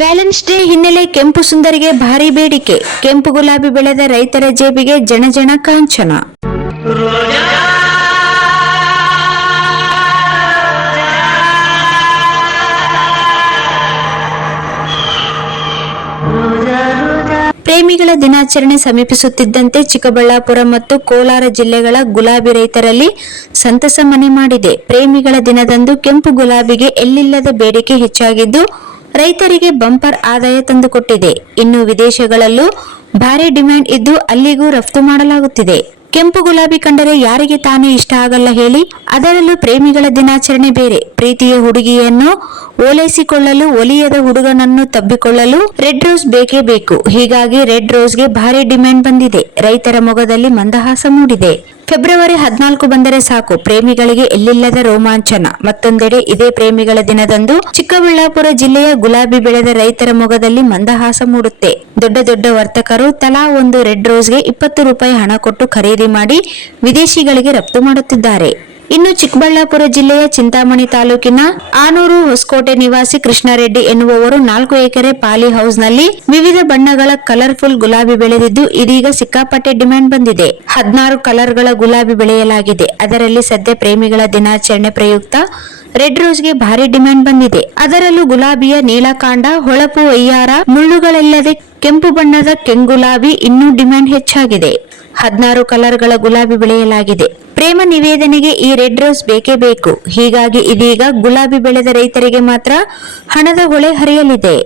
Valence day ಹಿನ್ನೆಲೆ ಕೆಂಪು ಸುಂದರಿಗೆ ಭಾರಿ ಬೇಡಿಕೆ. ಕೆಂಪು ಗುಲಾಬಿ ಬೆಳೆದ ರೈತರ ಜೇಬಿಗೆ ಜನ ಕಾಂಚನ. ಪ್ರೇಮಿಗಳ ದಿನಾಚರಣೆ ಸಮೀಪಿಸುತ್ತಿದ್ದಂತೆ ಚಿಕ್ಕಬಳ್ಳಾಪುರ ಮತ್ತು ಕೋಲಾರ ಜಿಲ್ಲೆಗಳ ಗುಲಾಬಿ ರೈತರಲ್ಲಿ ಸಂತಸ ಮನೆ ಮಾಡಿದೆ. ಪ್ರೇಮಿಗಳ ದಿನದಂದು ಕೆಂಪು ಗುಲಾಬಿಗೆ ಎಲ್ಲಿಲ್ಲದ ಬೇಡಿಕೆ ಹೆಚ್ಚಾಗಿದ್ದು ರೈತರಿಗೆ ಬಂಪರ್ ಆದಾಯ ತಂದುಕೊಟ್ಟಿದೆ. ಇನ್ನು ವಿದೇಶಗಳಲ್ಲೂ ಭಾರಿ ಡಿಮ್ಯಾಂಡ್ ಇದ್ದು ಅಲ್ಲಿಗೂ ರಫ್ತು ಮಾಡಲಾಗುತ್ತಿದೆ. ಕೆಂಪು ಗುಲಾಬಿ ಕಂಡರೆ ಯಾರಿಗೆ ತಾನೇ ಇಷ್ಟ ಆಗಲ್ಲ ಹೇಳಿ. ಅದರಲ್ಲೂ ಪ್ರೇಮಿಗಳ ದಿನಾಚರಣೆ ಬೇರೆ. ಪ್ರೀತಿಯ ಹುಡುಗಿಯನ್ನು ಓಲೈಸಿಕೊಳ್ಳಲು, ಒಲಿಯದ ಹುಡುಗನನ್ನು ತಬ್ಬಿಕೊಳ್ಳಲು ರೆಡ್ ರೋಸ್ ಬೇಕೇ ಬೇಕು. ಹೀಗಾಗಿ ರೆಡ್ ರೋಸ್ಗೆ ಭಾರಿ ಡಿಮ್ಯಾಂಡ್ ಬಂದಿದೆ. ರೈತರ ಮೊಗದಲ್ಲಿ ಮಂದಹಾಸ ಮೂಡಿದೆ. ಫೆಬ್ರವರಿ 14 ಬಂದರೆ ಸಾಕು, ಪ್ರೇಮಿಗಳಿಗೆ ಎಲ್ಲಿಲ್ಲದ ರೋಮಾಂಚನ. ಮತ್ತೊಂದೆಡೆ ಇದೇ ಪ್ರೇಮಿಗಳ ದಿನದಂದು ಚಿಕ್ಕಬಳ್ಳಾಪುರ ಜಿಲ್ಲೆಯ ಗುಲಾಬಿ ಬೆಳೆದ ರೈತರ ಮೊಗದಲ್ಲಿ ಮಂದಹಾಸ ಮೂಡುತ್ತೆ. ದೊಡ್ಡ ವರ್ತಕರು ತಲಾ ಒಂದು ರೆಡ್ ರೋಸ್ಗೆ 20 ರೂಪಾಯಿ ಹಣ ಕೊಟ್ಟು ಖರೀದಿ ಮಾಡಿ ವಿದೇಶಿಗಳಿಗೆ ರಫ್ತು ಮಾಡುತ್ತಿದ್ದಾರೆ. ಇನ್ನು ಚಿಕ್ಕಬಳ್ಳಾಪುರ ಜಿಲ್ಲೆಯ ಚಿಂತಾಮಣಿ ತಾಲೂಕಿನ ಆನೂರು ಹೊಸಕೋಟೆ ನಿವಾಸಿ ಕೃಷ್ಣಾರೆಡ್ಡಿ ಎನ್ನುವವರು 4 ಎಕರೆ ಪಾಲಿ ಹೌಸ್ ನಲ್ಲಿ ವಿವಿಧ ಬಣ್ಣಗಳ ಕಲರ್ಫುಲ್ ಗುಲಾಬಿ ಬೆಳೆದಿದ್ದು ಇದೀಗ ಸಿಕ್ಕಾಪಟ್ಟೆ ಡಿಮ್ಯಾಂಡ್ ಬಂದಿದೆ. 16 ಕಲರ್ಗಳ ಗುಲಾಬಿ ಬೆಳೆಯಲಾಗಿದೆ. ಅದರಲ್ಲಿ ಸದ್ಯ ಪ್ರೇಮಿಗಳ ದಿನಾಚರಣೆ ಪ್ರಯುಕ್ತ ರೆಡ್ ರೋಸ್ಗೆ ಭಾರಿ ಡಿಮ್ಯಾಂಡ್ ಬಂದಿದೆ. ಅದರಲ್ಲೂ ಗುಲಾಬಿಯ ನೀಲಕಾಂಡ, ಹೊಳಪು, ವಯ್ಯಾರ, ಮುಳ್ಳುಗಳಿಲ್ಲದೆ ಕೆಂಪು ಬಣ್ಣದ ಕೆಂಗುಲಾಬಿ ಇನ್ನೂ ಡಿಮ್ಯಾಂಡ್ ಹೆಚ್ಚಾಗಿದೆ. 16 ಕಲರ್ಗಳ ಗುಲಾಬಿ ಬೆಳೆಯಲಾಗಿದೆ. ಪ್ರೇಮ ನಿವೇದನೆಗೆ ಈ ರೆಡ್ ರೋಸ್ ಬೇಕೇ ಬೇಕು. ಹೀಗಾಗಿ ಇದೀಗ ಗುಲಾಬಿ ಬೆಳೆದ ರೈತರಿಗೆ ಮಾತ್ರ ಹಣದ ಹೊಳೆ ಹರಿಯಲಿದೆ.